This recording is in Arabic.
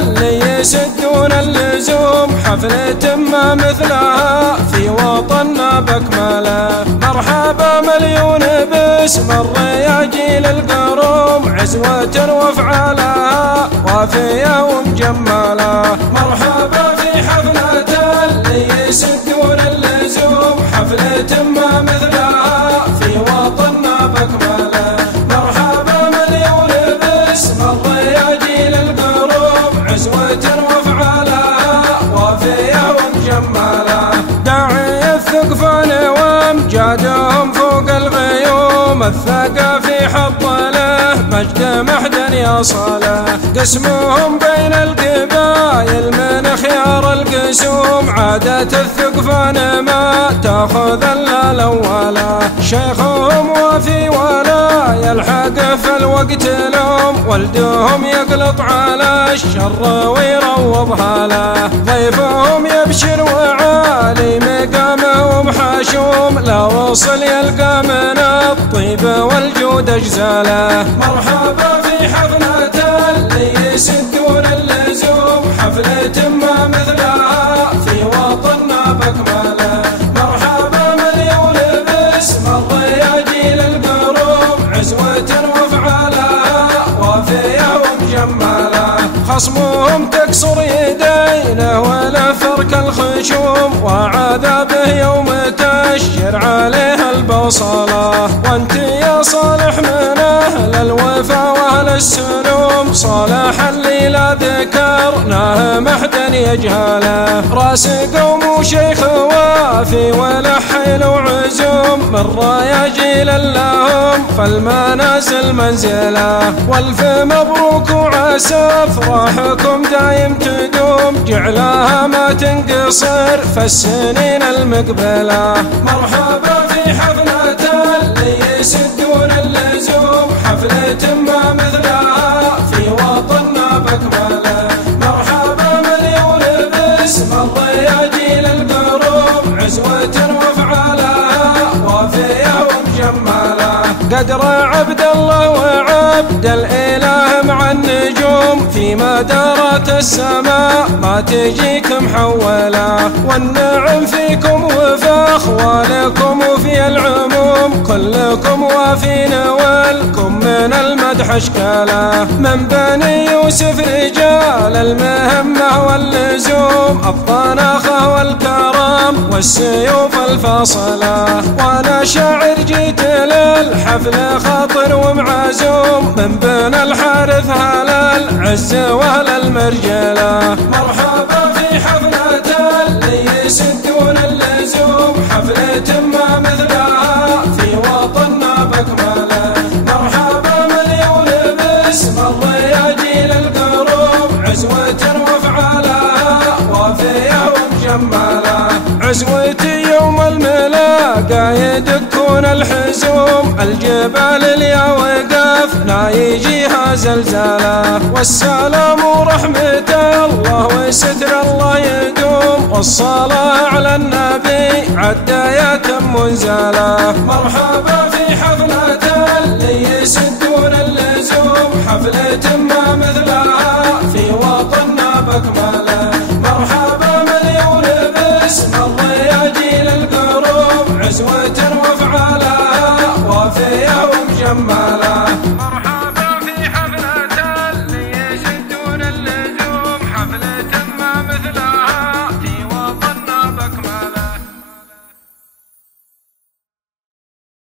اللي يسدون اللزوم، حفلة ما مثلها في وطننا بأكمله. مرحبا مليون باسم الرياجيل القروم، عزوة وافعالها وافية ومجملة. مرحبا في حفلة اللي يسدون اللزوم، حفلة ما مثلها في وطننا بأكمله. مرحبا مليون باسم الرياجيل القروم، عزوة وافعالها وافية ومجملة. داعي الثقفان وامجادهم فوق الغيوم، الثقافي حط له مجد محدا يصله. قسمهم بين القبايل من خيار القسوم، عادة الثقفان ما تاخذ الا الاولى. شيخهم وفي ولا يلحق في الوقت لهم، ولدهم يقلط على الشر ويروضها له. ضيفهم يبشر وعالي مقامه ومحاشوم، لا وصل يلقى من الطيب والجود اجزاله. مرحبا في حفلة اللي يسدون اللزوم، حفلة ما مثلها في وطننا بأكمله. مرحبا مليون باسم الرياجيل القروم، عزوة وافعالها وافية ومجملة. خصمهم تكسر يدينه ولا فرك الخشوم، وعذابه يوم تشجر عليه البصلة. وانت يا صالح من اهل الوفا واهل السلوم، صالح اللي لا ذكرناه محدا يجهله. راس قوم وشيخ وافي ولحين وعزوم، من رياجيل لهم فالمنازل منزله. والف مبروك وعسى افراحكم دايم تدوم، جعلها ما تنقصر في السنين المقبله. مرحبا في حفلة اللي يسدون اللزوم، حفلة ما مثلها في وطننا بأكمله. مرحبا مليون باسم الرياجيل القروم، عزوة وافعالها وافية ومجملة. قدر عبد الله وعبد الإله مع النجوم، في مدارات السماء ما تجيك محولة. والنعم فيكم وفي أخوالكم وفي العموم، كلكم وافين ولكم من المدح اشكاله. من بني يوسف رجال المهمة واللزوم، الطناخة والكرم والسيوف الفاصلة. وانا شاعر جيت للحفل خاطر ومعزوم، من بين الحارث هل العز واهل المرجله. مرحبا في حفلة اللي يسدون اللزوم، حفلة ما مثلها في وطننا بأكمله. مرحبا مليون باسم الرياجيل القروم، عزوة وافعالها وافية ومجملة. عزوتي يوم الملاقى يدكون الحزوم، الجبال اليا وقفنا يجيها زلزالة. والسلام ورحمة الله وستر الله يدوم، والصلاة على النبي عدايات منزلة. مرحبا في حفلة اللي يسدون اللزوم، حفلة ما مثلها في وطننا بأكمله. مرحبا مليون باسم الرياجيل القروم، عزوة